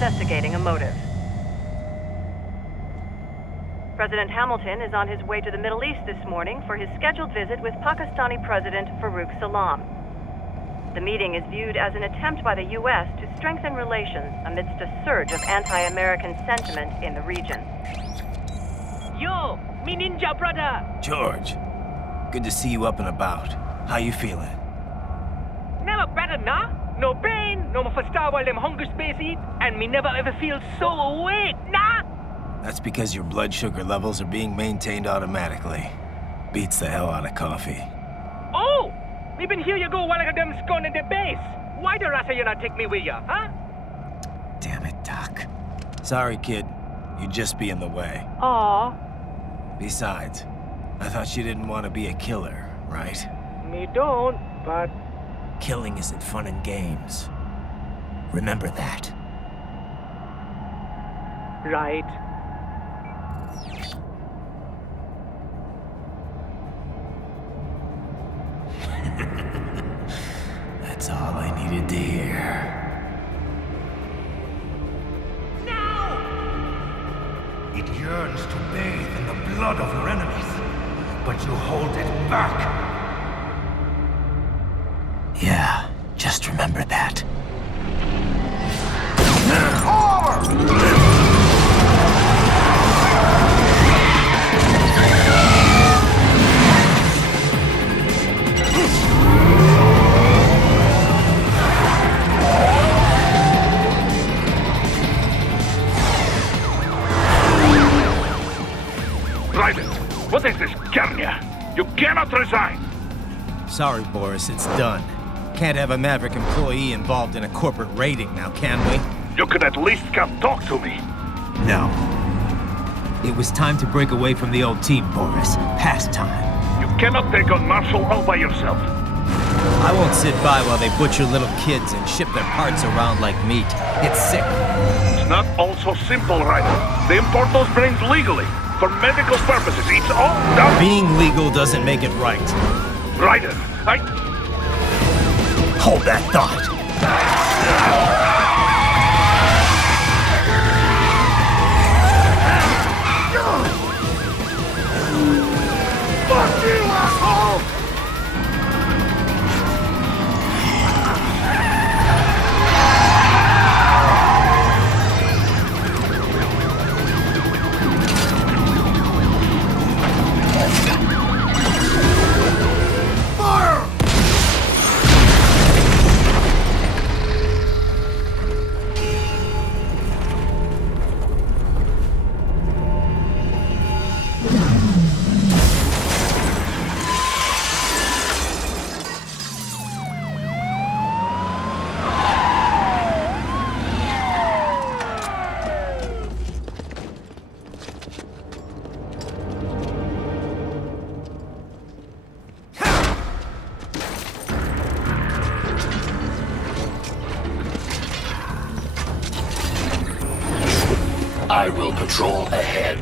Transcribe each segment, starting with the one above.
investigating a motive. President Hamilton is on his way to the Middle East this morning for his scheduled visit with Pakistani President Farouk Salam. The meeting is viewed as an attempt by the U.S. to strengthen relations amidst a surge of anti-American sentiment in the region. Yo, me ninja brother! George, good to see you up and about. How you feeling? Never better, nah? No pain, no more for star while them hunger space eat, and me never ever feel so awake, nah? That's because your blood sugar levels are being maintained automatically. Beats the hell out of coffee. Oh! Me been here you go while I got them scone in the base. Why the rasa you not take me with ya, huh? Damn it, Doc. Sorry, kid. You'd just be in the way. Aw. Besides, I thought you didn't want to be a killer, right? Me don't, but... Killing isn't fun and games. Remember that. Right. That's all I needed to hear. It yearns to bathe in the blood of your enemies, but you hold it back. Yeah, just remember that. What is this, Kenya? You cannot resign! Sorry, Boris, it's done. Can't have a Maverick employee involved in a corporate raiding now, can we? You could at least come talk to me. No. It was time to break away from the old team, Boris. Past time. You cannot take on Marshall all by yourself. I won't sit by while they butcher little kids and ship their parts around like meat. It's sick. It's not all so simple, Ryder. They import those brains legally. For medical purposes, it's all done. Being legal doesn't make it right. Ryder, Hold that thought. Fuck you, asshole! I will patrol ahead.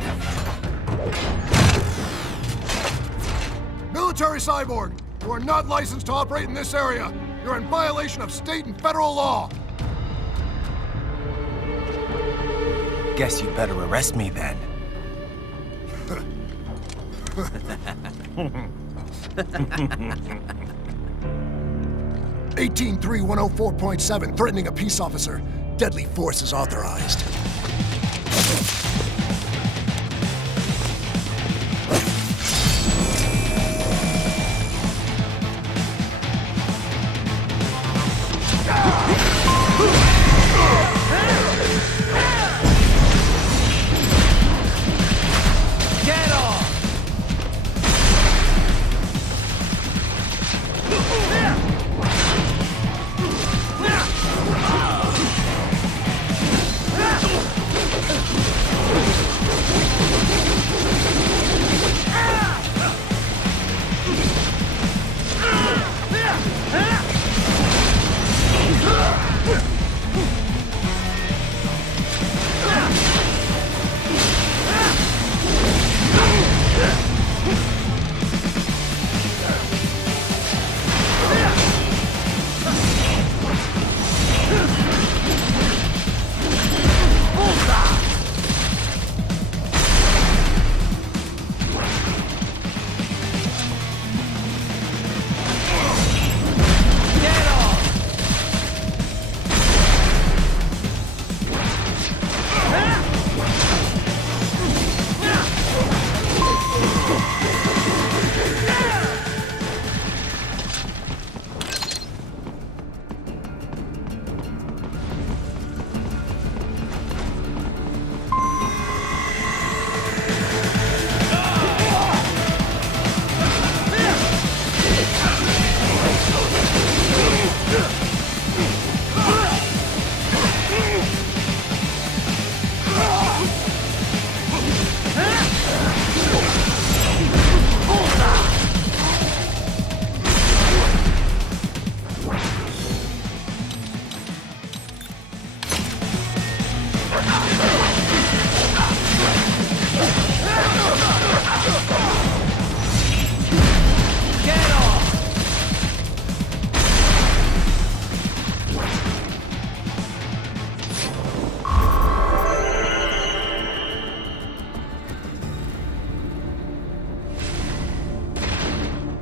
Military cyborg, you are not licensed to operate in this area. You're in violation of state and federal law. Guess you better arrest me then. 183-104.7, threatening a peace officer. Deadly force is authorized.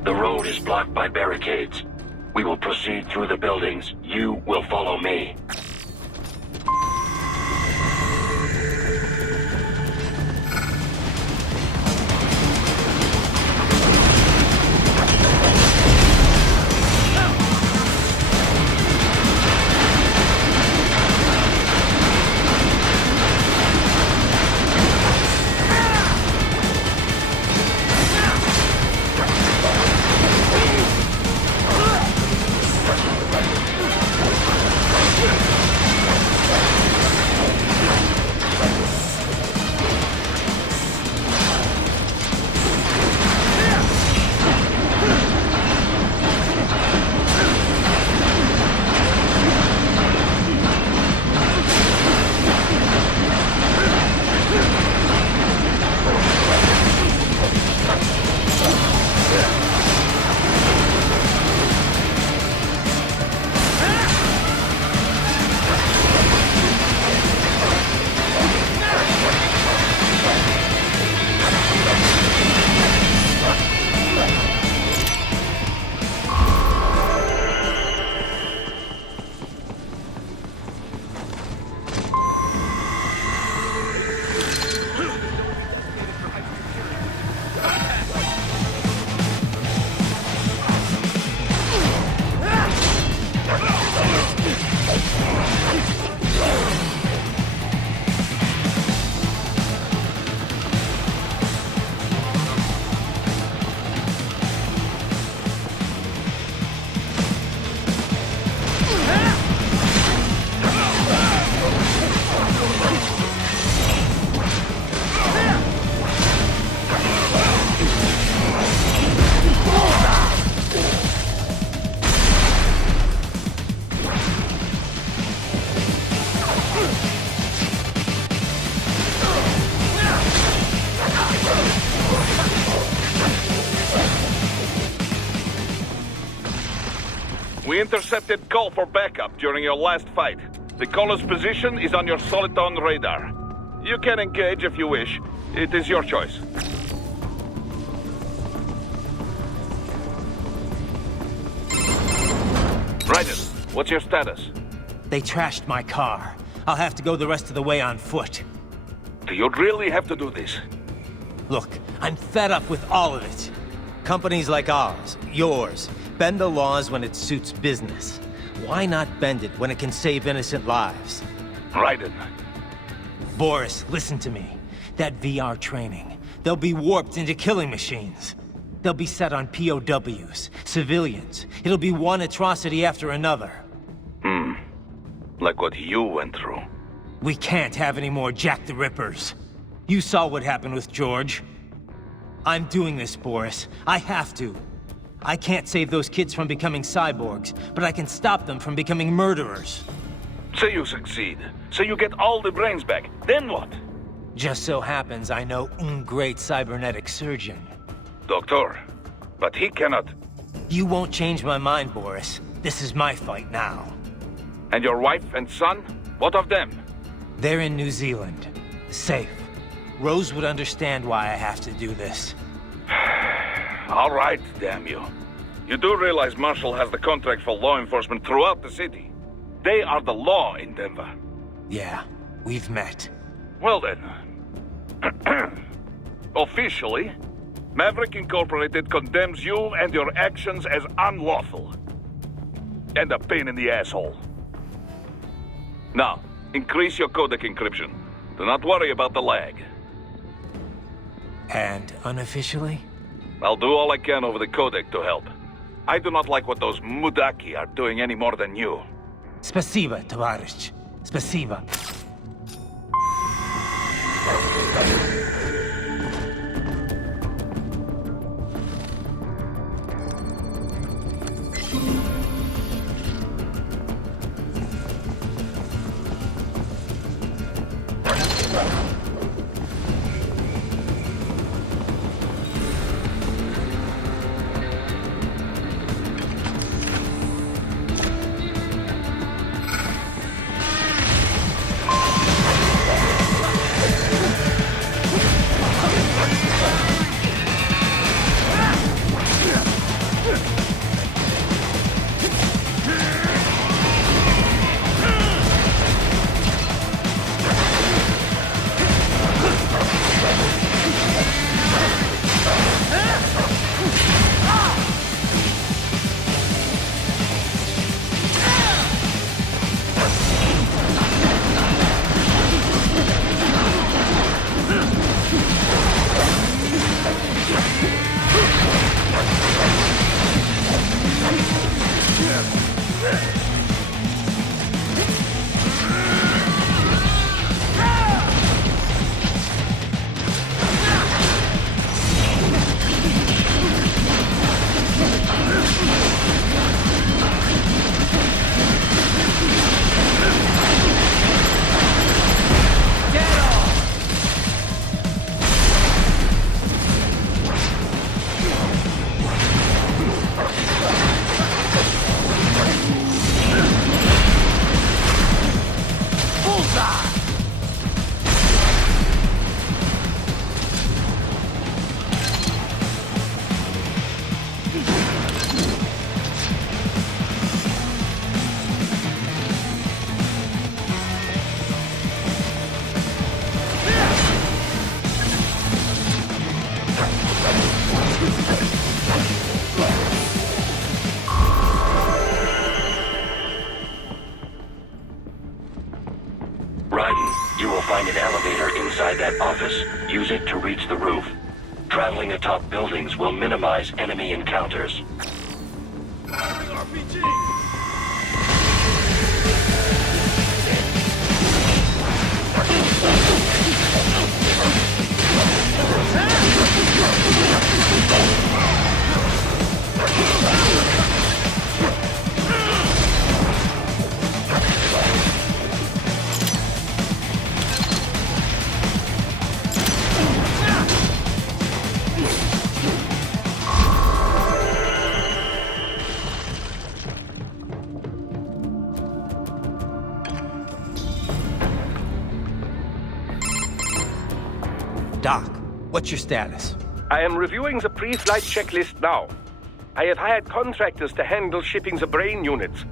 The road is blocked by barricades. We will proceed through the buildings. You will follow me. We intercepted call for backup during your last fight. The caller's position is on your Soliton radar. You can engage if you wish. It is your choice. Raiden, what's your status? They trashed my car. I'll have to go the rest of the way on foot. Do you really have to do this? Look, I'm fed up with all of it. Companies like ours, yours, bend the laws when it suits business. Why not bend it when it can save innocent lives? Raiden. Boris, listen to me. That VR training, they'll be warped into killing machines. They'll be set on POWs, civilians. It'll be one atrocity after another. Like what you went through. We can't have any more Jack the Rippers. You saw what happened with George. I'm doing this, Boris. I have to. I can't save those kids from becoming cyborgs, but I can stop them from becoming murderers. Say you succeed. Say you get all the brains back. Then what? Just so happens I know un great cybernetic surgeon. Doctor. But he cannot. You won't change my mind, Boris. This is my fight now. And your wife and son? What of them? They're in New Zealand. Safe. Rose would understand why I have to do this. All right, damn you. You do realize Marshall has the contract for law enforcement throughout the city. They are the law in Denver. Yeah, we've met. Well then. Officially, Maverick Incorporated condemns you and your actions as unlawful. And a pain in the asshole. Now, increase your codec encryption. Do not worry about the lag. And unofficially? I'll do all I can over the codec to help. I do not like what those Mudaki are doing any more than you. Spasiba, Tavarish. Spasiba. You will find an elevator inside that office. Use it to reach the roof. Traveling atop buildings will minimize enemy encounters. Doc, what's your status? I am reviewing the pre-flight checklist now. I have hired contractors to handle shipping the brain units.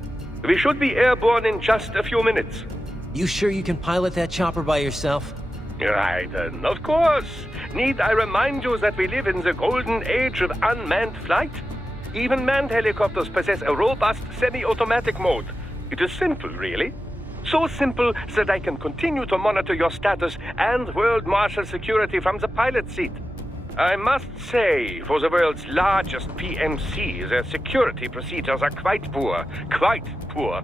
We should be airborne in just a few minutes. You sure you can pilot that chopper by yourself? Right, of course. Need I remind you that we live in the golden age of unmanned flight? Even manned helicopters possess a robust semi-automatic mode. It is simple, really. So simple that I can continue to monitor your status and world marshal security from the pilot seat. I must say, for the world's largest PMC, their security procedures are quite poor. Quite poor.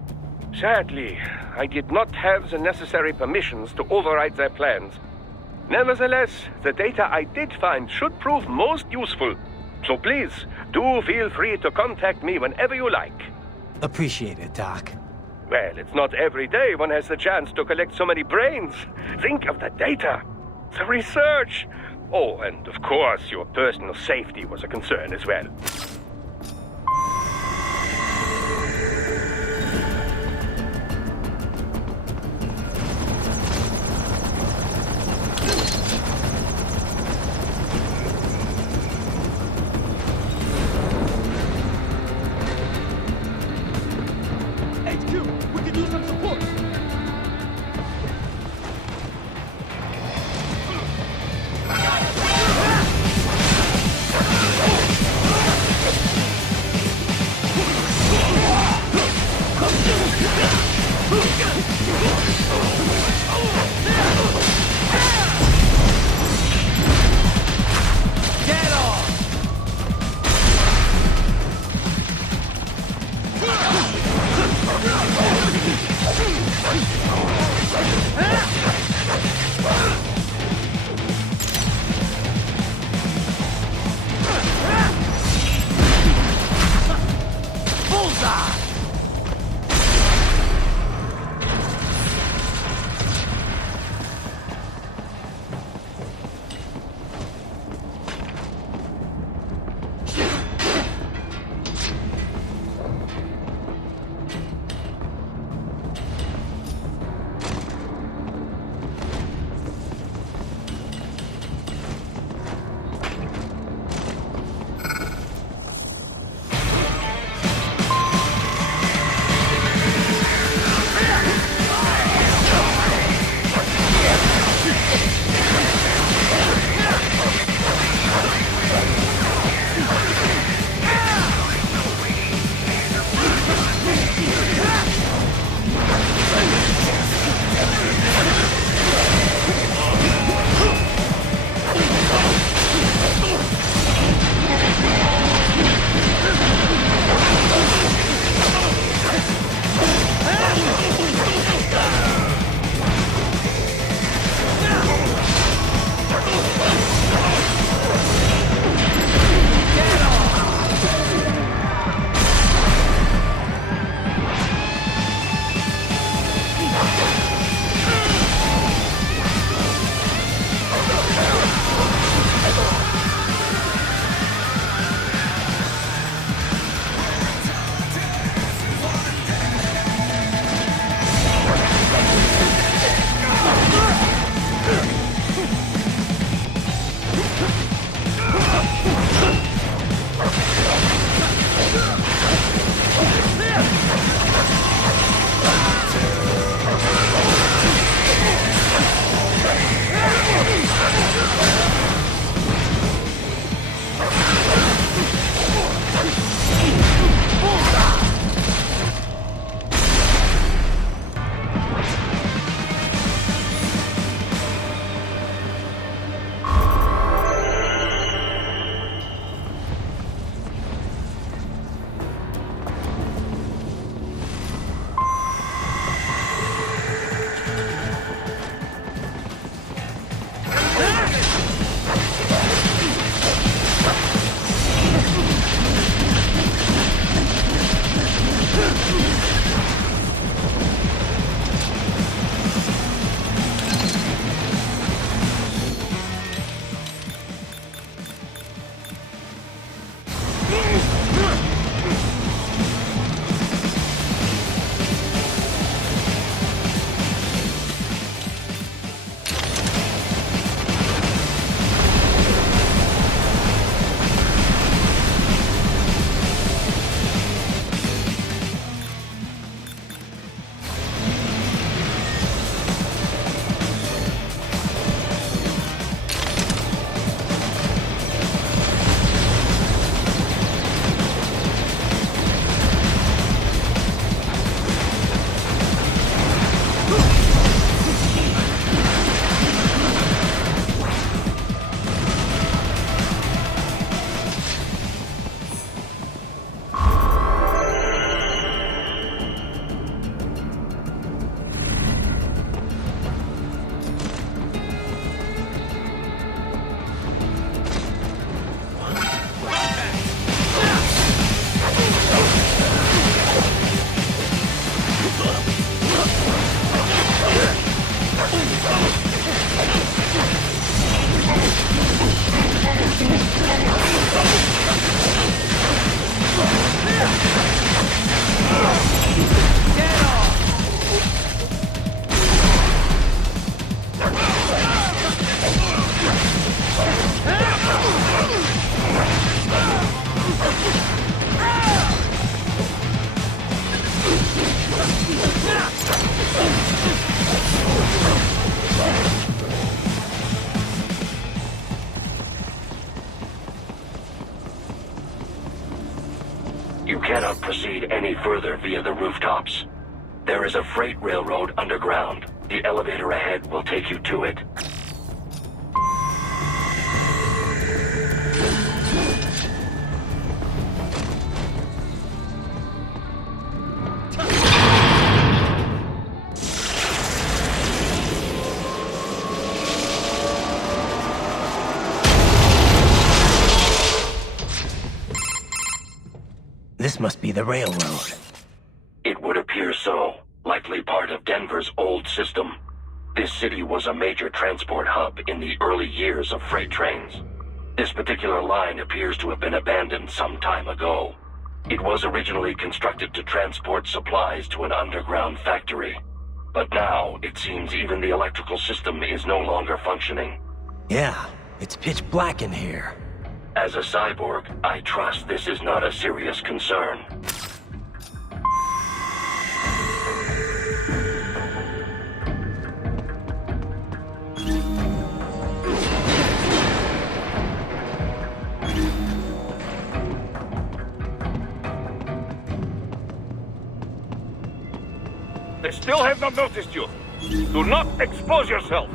Sadly, I did not have the necessary permissions to override their plans. Nevertheless, the data I did find should prove most useful. So please, do feel free to contact me whenever you like. Appreciate it, Doc. Well, it's not every day one has the chance to collect so many brains. Think of the data, the research. Oh, and of course, your personal safety was a concern as well. proceed any further via the rooftops. There is a freight railroad underground. The elevator ahead will take you to it. This must be the railroad. It would appear so. Likely part of Denver's old system. This city was a major transport hub in the early years of freight trains. This particular line appears to have been abandoned some time ago. It was originally constructed to transport supplies to an underground factory. But now, it seems even the electrical system is no longer functioning. Yeah, it's pitch black in here. As a cyborg, I trust this is not a serious concern. They still have not noticed you. Do not expose yourself.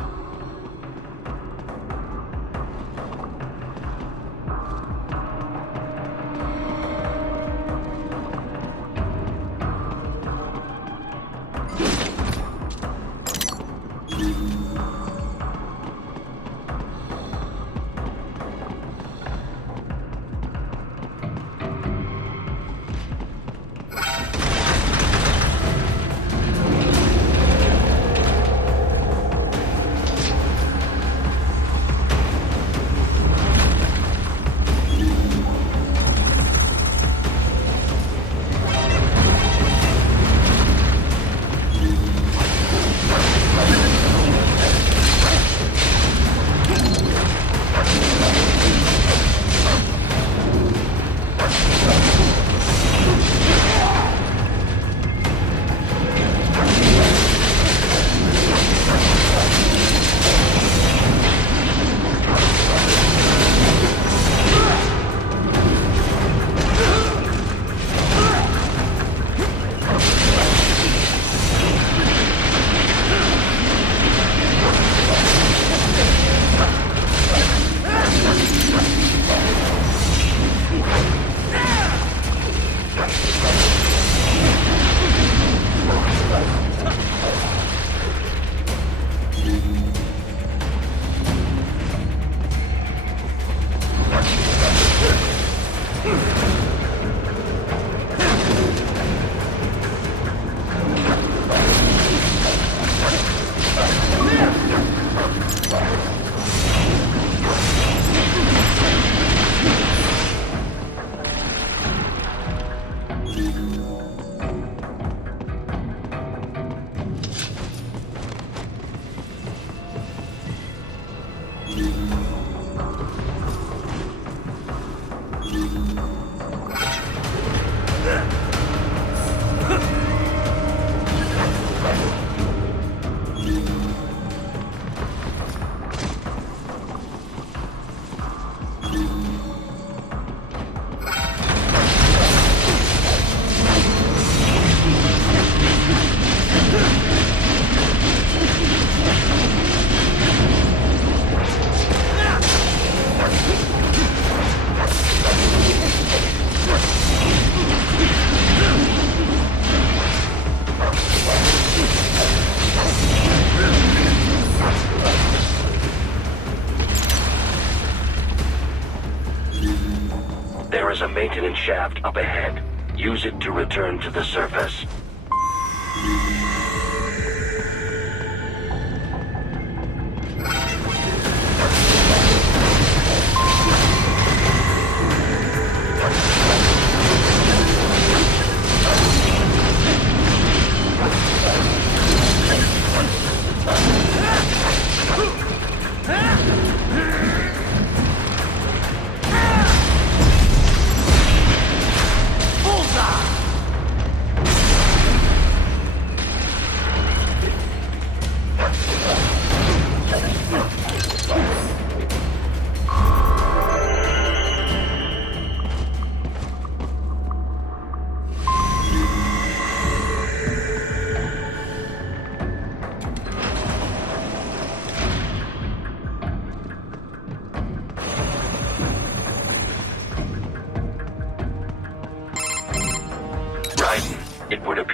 There is a maintenance shaft up ahead. Use it to return to the surface.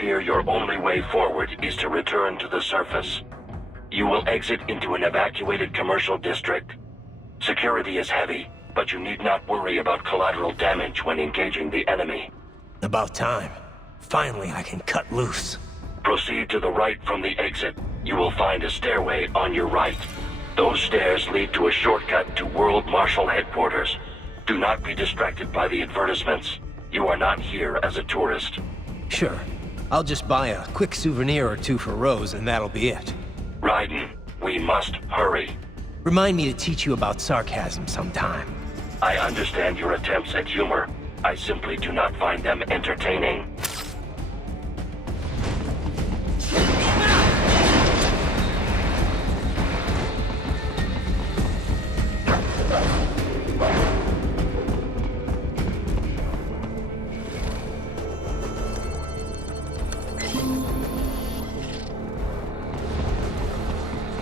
appear your only way forward is to return to the surface. You will exit into an evacuated commercial district. Security is heavy, but you need not worry about collateral damage when engaging the enemy. About time. Finally, I can cut loose. Proceed to the right from the exit. You will find a stairway on your right. Those stairs lead to a shortcut to World Marshal Headquarters. Do not be distracted by the advertisements. You are not here as a tourist. Sure. I'll just buy a quick souvenir or two for Rose, and that'll be it. Raiden, we must hurry. Remind me to teach you about sarcasm sometime. I understand your attempts at humor. I simply do not find them entertaining.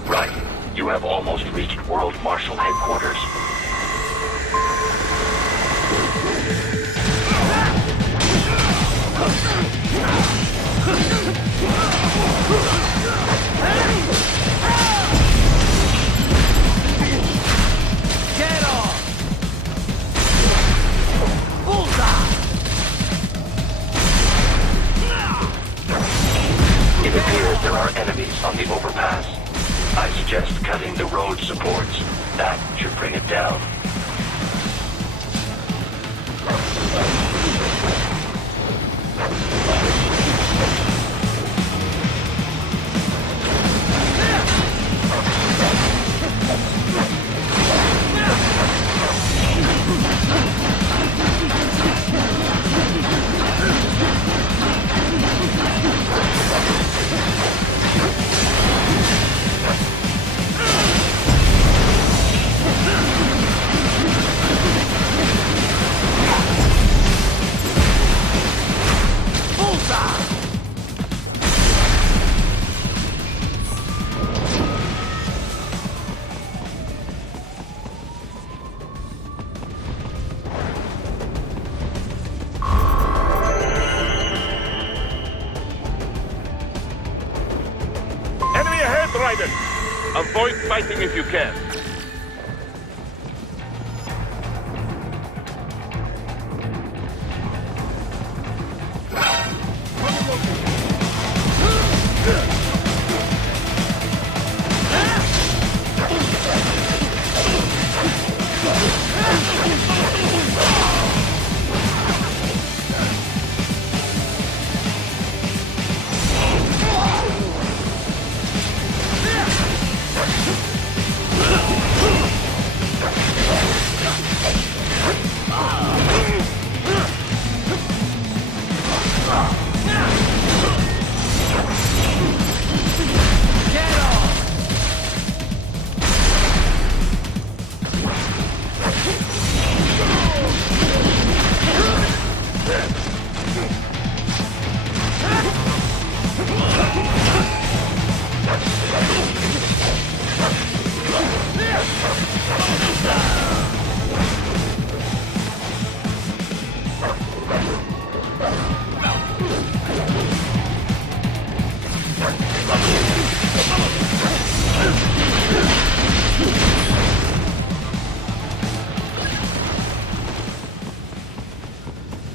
Right. You have almost reached World Marshal Headquarters. Get off! Bullseye! It appears there are enemies on the overpass. I suggest cutting the road supports. That should bring it down. Enemy ahead, Raiden! Avoid fighting if you can.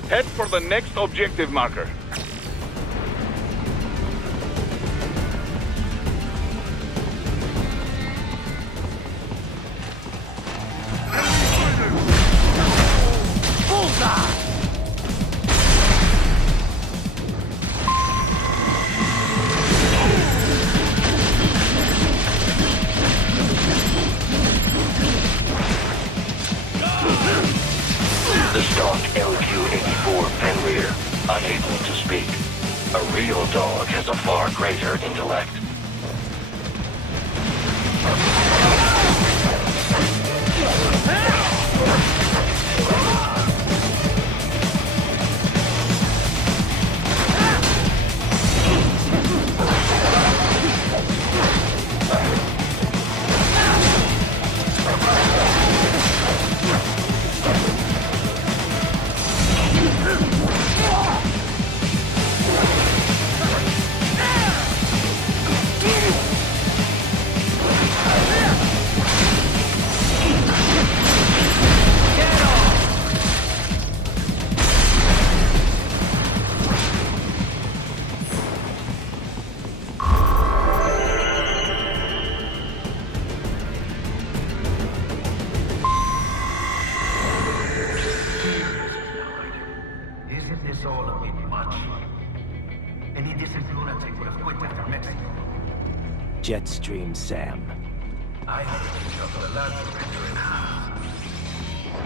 Head for the next objective marker. The stock LQ-84 Fenrir, unable to speak. A real dog has a far greater intellect. jet stream, Sam. I think of the last surrender in half.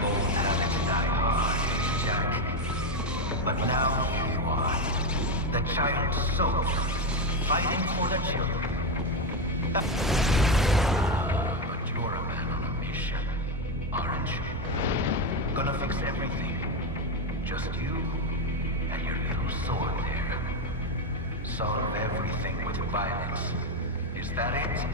Both had to die hard, Jack. But now here you are, the child's soul, fighting for the children. But you're a man on a mission, aren't you? Gonna fix everything. Just you and your little sword there. Solve everything with violence. Is that it?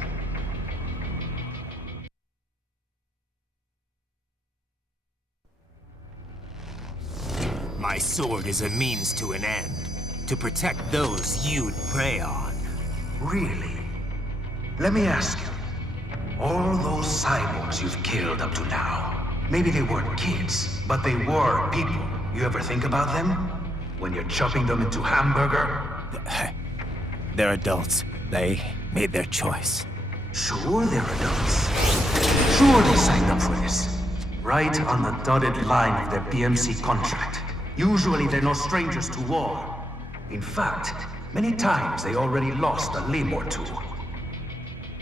My sword is a means to an end. To protect those you'd prey on. Really? Let me ask you. All those cyborgs you've killed up to now, maybe they weren't kids, but they were people. You ever think about them? When you're chopping them into hamburger? They're adults. They made their choice. Sure they're adults. Sure they signed up for this. Right on the dotted line of their BMC contract. Usually they're no strangers to war. In fact, many times they already lost a limb or two.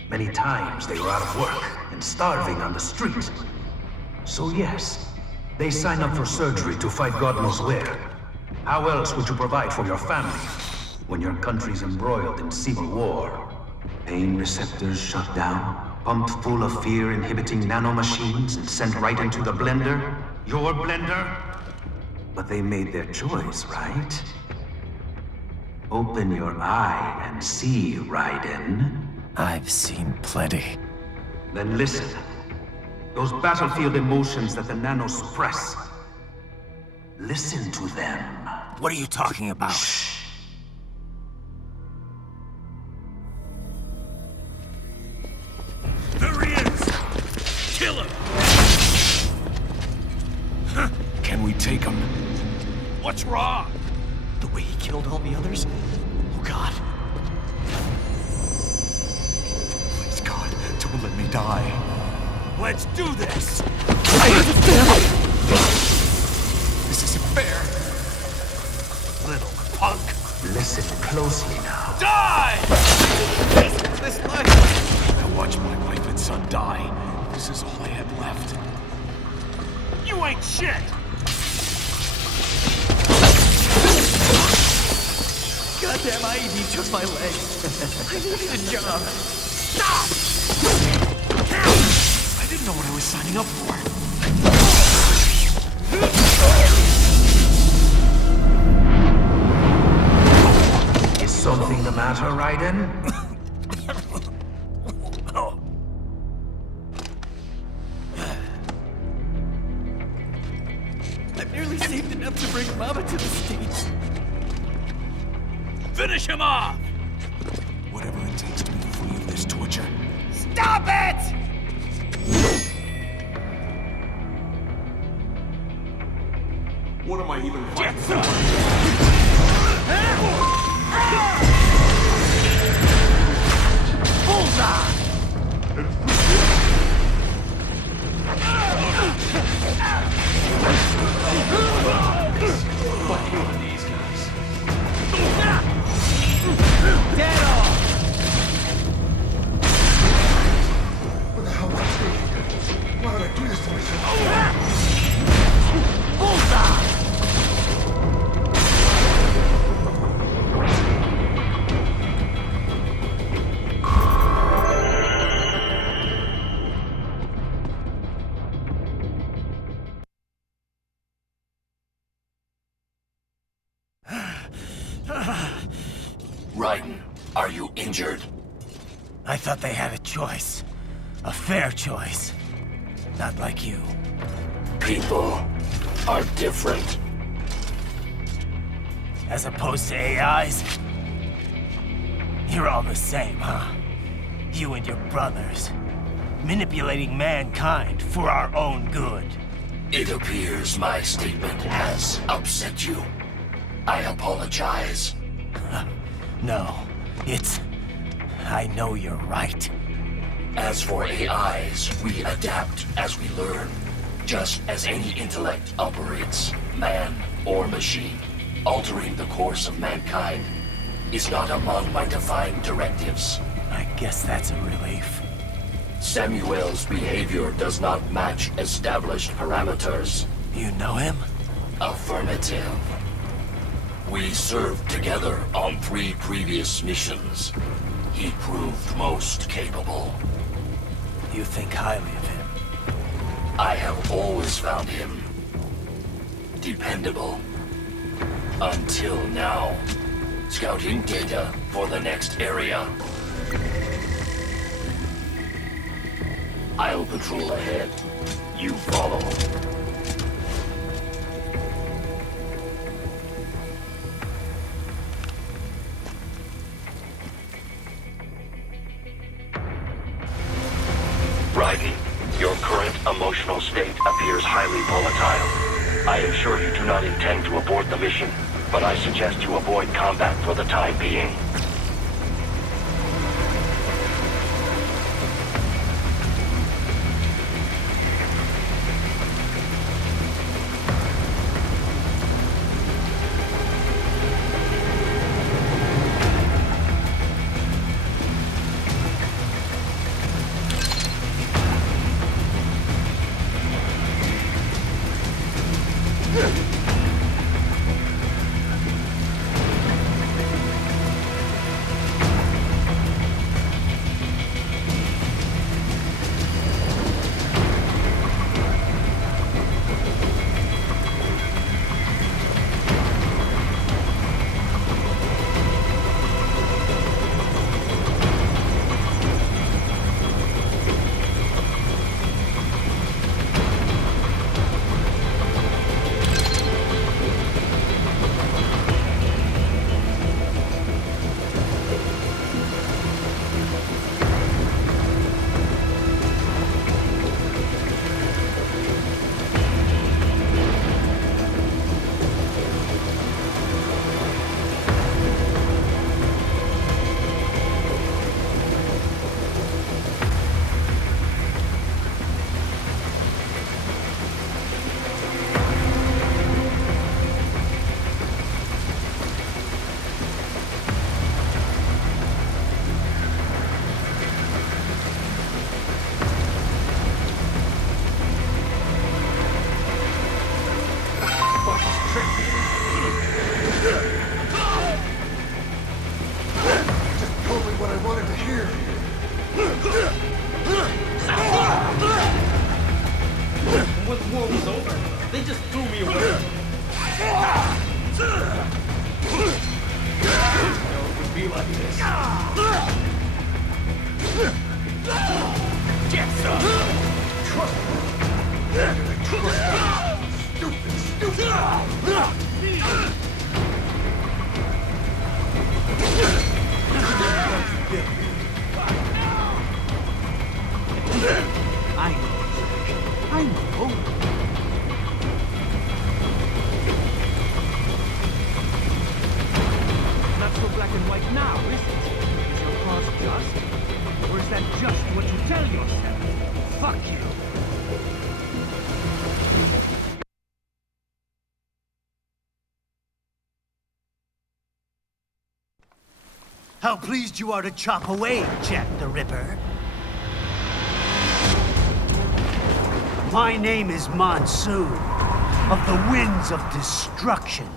Many times they were out of work and starving on the street. So yes, they sign up for surgery to fight God knows where. How else would you provide for your family when your country's embroiled in civil war? Pain receptors shut down, pumped full of fear-inhibiting nanomachines and sent right into the blender? Your blender? But they made their choice, right? Open your eye and see, Raiden. I've seen plenty. Then listen. Those battlefield emotions that the nanos suppress. Listen to them. What are you talking about? Shh. There he is! Kill him! Can we take him? What's wrong? The way he killed all the others? Oh God. Please God, don't let me die. Let's do this! I have a family! This isn't fair. Little punk! Listen closely now. Die! This life! I watched my wife and son die. This is all I had left. You ain't shit! Goddamn IED took my leg. I needed a job. Stop! I didn't know what I was signing up for. Is something the matter, Raiden? I barely saved enough to bring Mama to the States. Finish him off! Whatever it takes to be free of this torture. Stop it! What am I even Get fighting some! Bullseye! What are these guys? Dead on! What the hell was I thinking? Why did I do this to myself? Bullseye! Raiden, are you injured? I thought they had a choice. A fair choice. Not like you. People are different. As opposed to AIs? You're all the same, huh? You and your brothers. Manipulating mankind for our own good. It appears my statement has upset you. I apologize. No, it's... I know you're right. As for AIs, we adapt as we learn. Just as any intellect operates, man or machine. Altering the course of mankind is not among my defined directives. I guess that's a relief. Samuel's behavior does not match established parameters. You know him? Affirmative. We served together on 3 previous missions. He proved most capable. You think highly of him? I have always found him dependable. Until now. Scouting data for the next area. I'll patrol ahead. You follow. Raiden, your current emotional state appears highly volatile. I am sure you do not intend to abort the mission, but I suggest you avoid combat for the time being. How pleased you are to chop away, Jack the Ripper. My name is Monsoon, of the Winds of Destruction.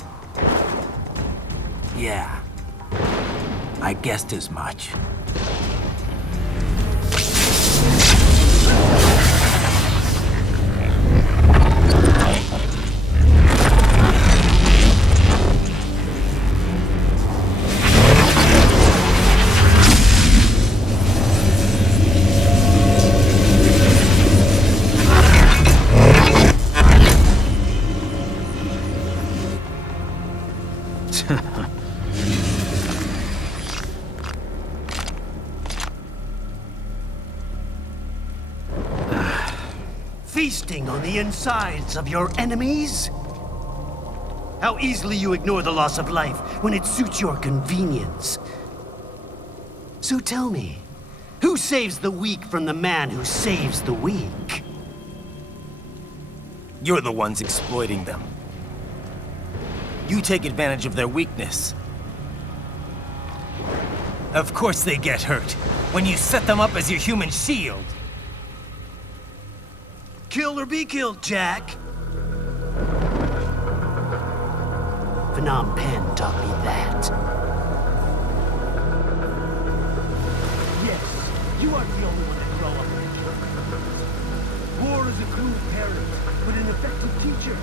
Yeah. I guessed as much. Feasting on the insides of your enemies? How easily you ignore the loss of life when it suits your convenience. So tell me, who saves the weak from the man who saves the weak? You're the ones exploiting them. You take advantage of their weakness. Of course they get hurt. when you set them up as your human shield. Kill or be killed, Jack. Phnom Penh taught me that. Yes, you aren't the only one to grow up with war is a cruel parent, but an effective teacher.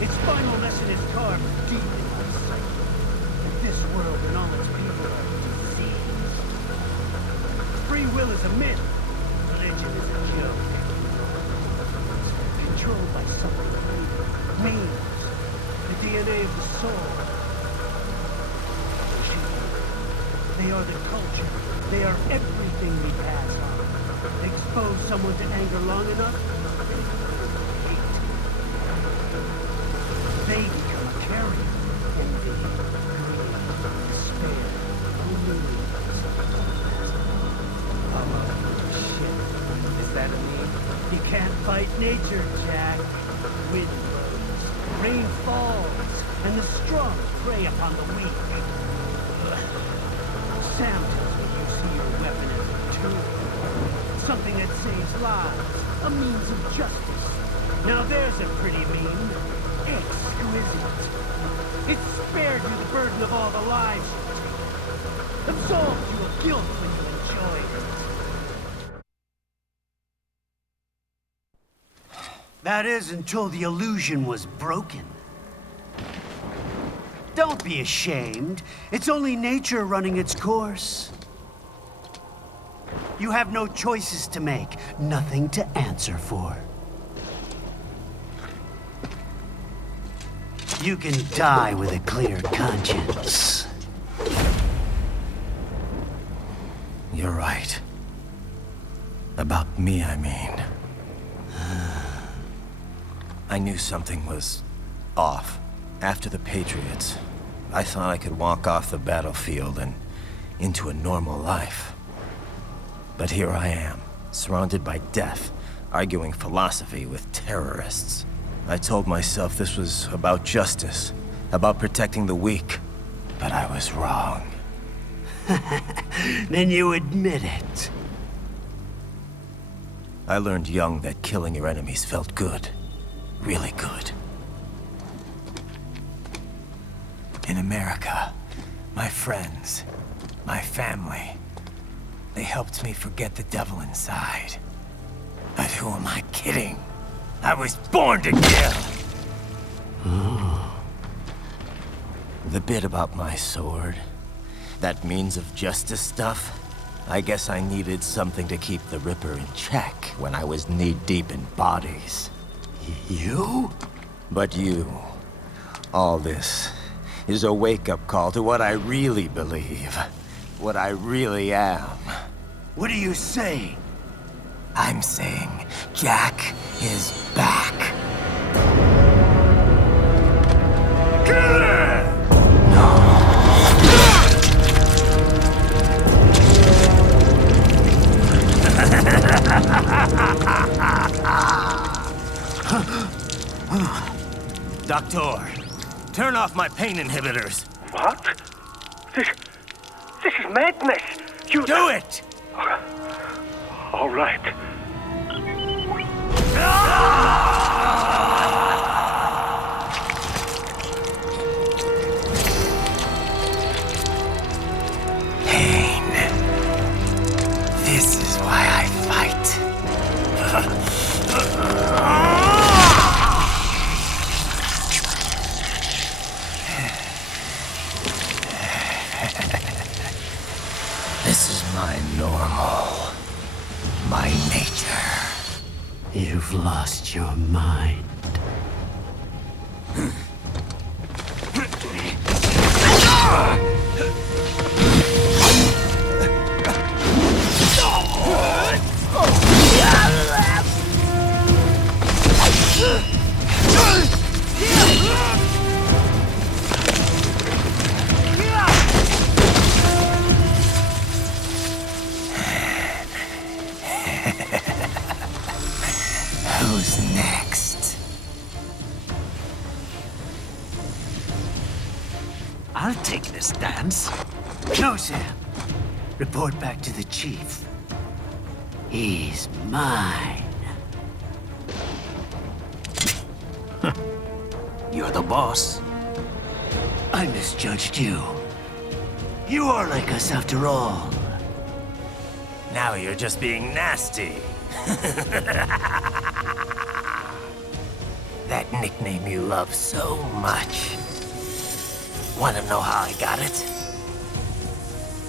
Its final lesson is carved deep in my psyche. This world and all its people are diseased. Free will is a myth. Religion is a joke. Controlled by something means the DNA of the soul. They are the culture. They are everything we pass on. Expose someone to anger long enough, hate. They become a carrier. Envy, greed, despair, loneliness. Is that a meme? You can't fight nature, Jack. Wind blows, rain falls, and the strong prey upon the weak. Sam tells me you see your weapon as a tool. Something that saves lives, a means of justice. Now there's a pretty meme. Exquisite. It spared you the burden of all the lives you take. Absolved you of guilt when you enjoyed it. That is until the illusion was broken. Don't be ashamed. It's only nature running its course. You have no choices to make, nothing to answer for. You can die with a clear conscience. You're right. About me, I mean. I knew something was off. After the Patriots, I thought I could walk off the battlefield and into a normal life. But here I am, surrounded by death, arguing philosophy with terrorists. I told myself this was about justice, about protecting the weak. But I was wrong. Then you admit it. I learned young that killing your enemies felt good. Really good. In America, my friends, my family, they helped me forget the devil inside. But who am I kidding? I was born to kill! The bit about my sword, that means of justice stuff, I guess I needed something to keep the Ripper in check when I was knee-deep in bodies. You? But you, all this, is a wake-up call to what I really believe. What I really am. What are you saying? I'm saying Jack is back. Kill him! Doctor, turn off my pain inhibitors. What? This is madness. You do it! All right. Pain. This is why I fight. This is my normal. My nature. You've lost your mind. Who's next? I'll take this dance. No, Sam. Report back to the chief. He's mine. You're the boss. I misjudged you. You are like us after all. Now you're just being nasty. That nickname you love so much. Want to know how I got it?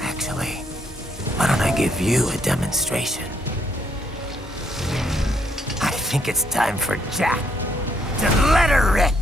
Actually, why don't I give you a demonstration? I think it's time for Jack to let her rip.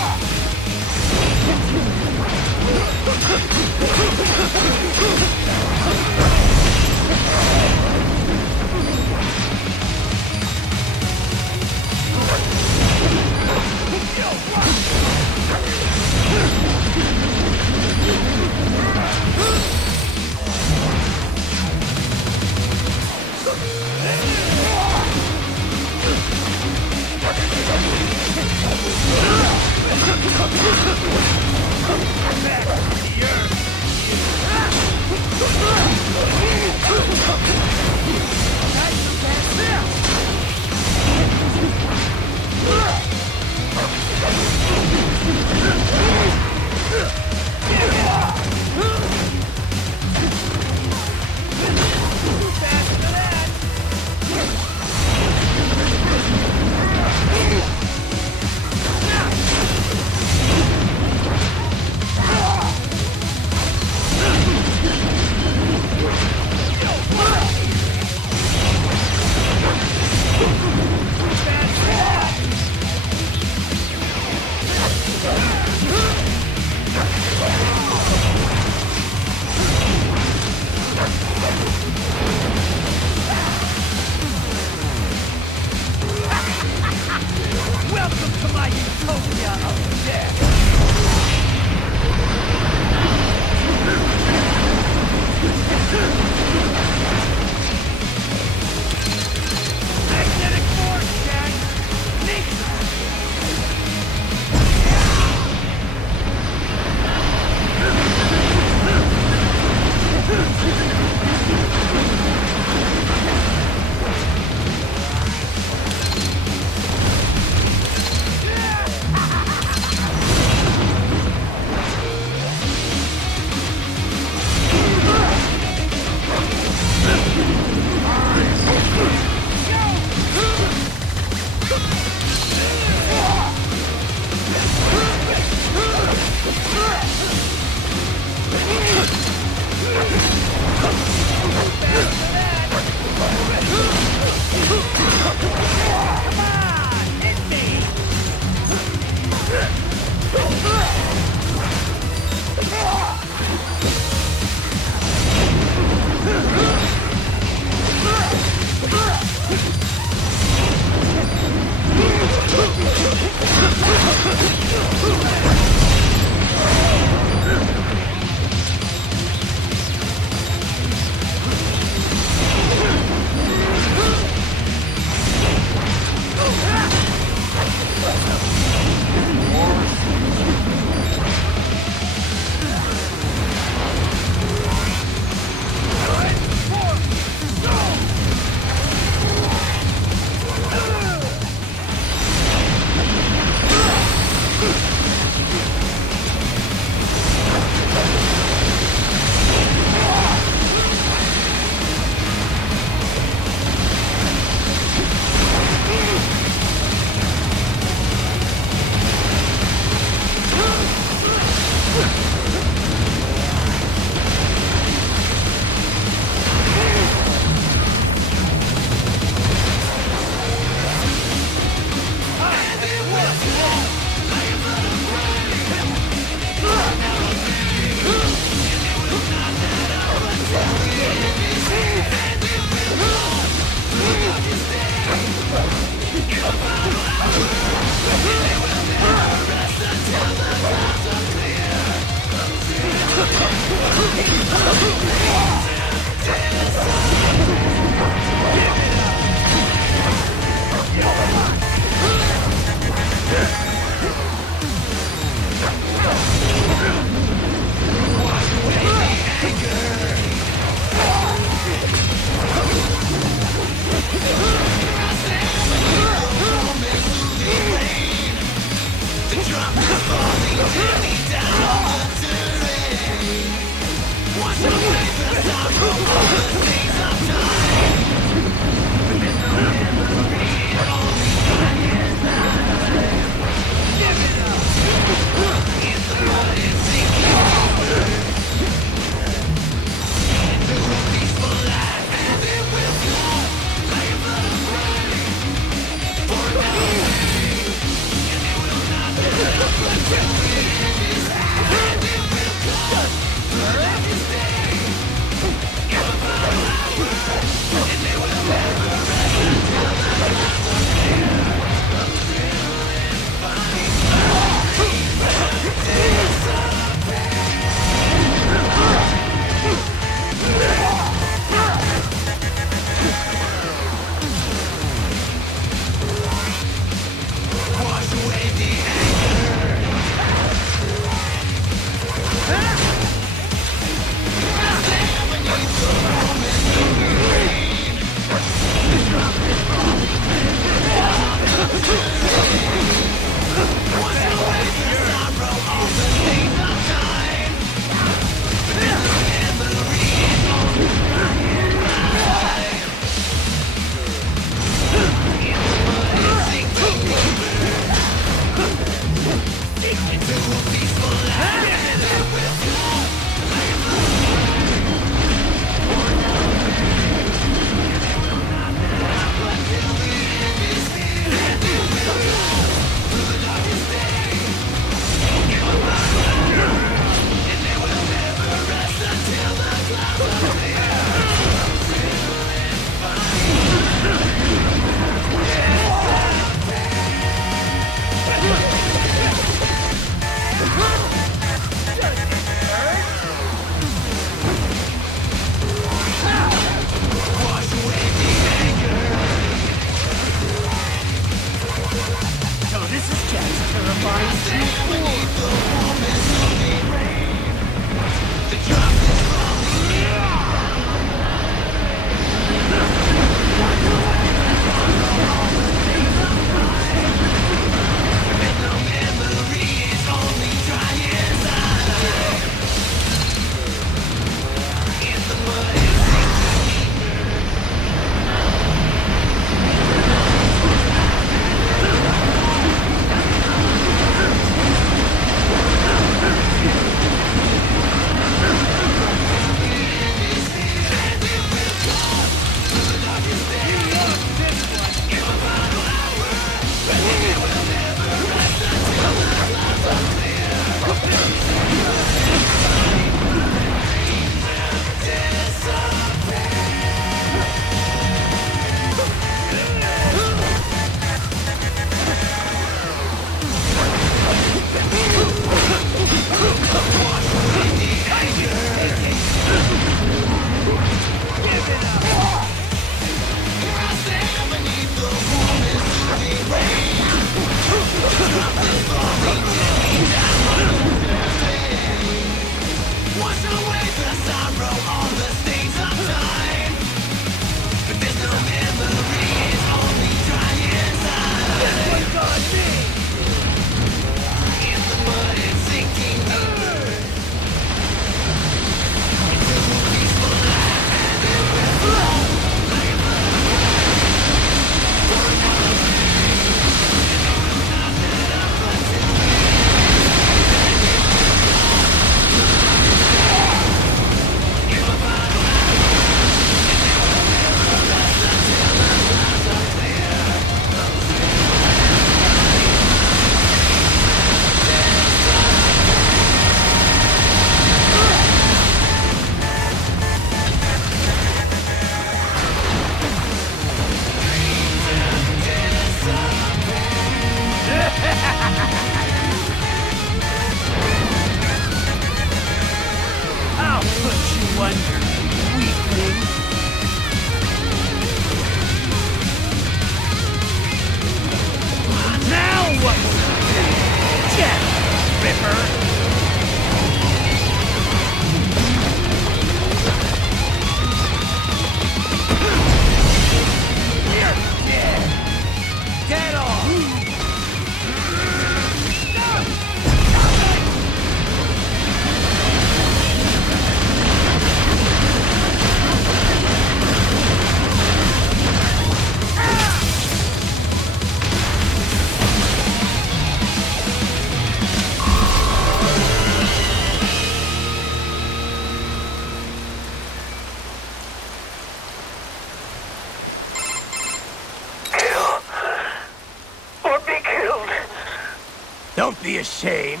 Don't be ashamed.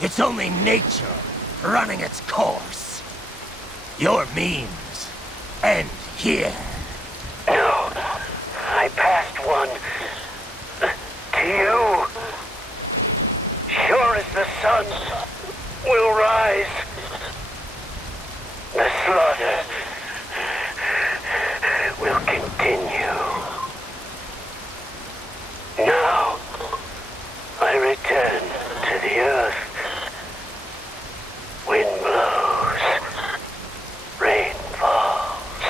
It's only nature running its course. Your means end here. No, I passed one. To you. Sure as the sun will rise. The slaughter will continue. Now, I return to the earth. Wind blows. Rain falls.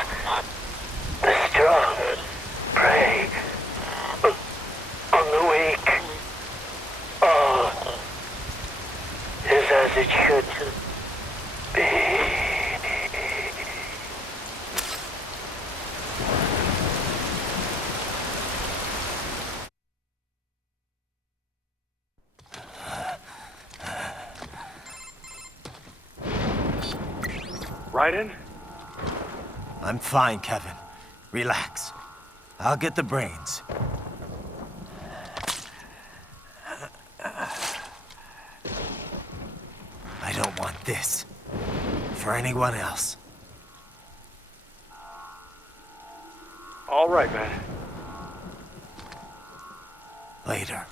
The strong prey on the weak. All is as it should be. Raiden? I'm fine, Kevin. Relax. I'll get the brains. I don't want this. For anyone else. All right, man. Later.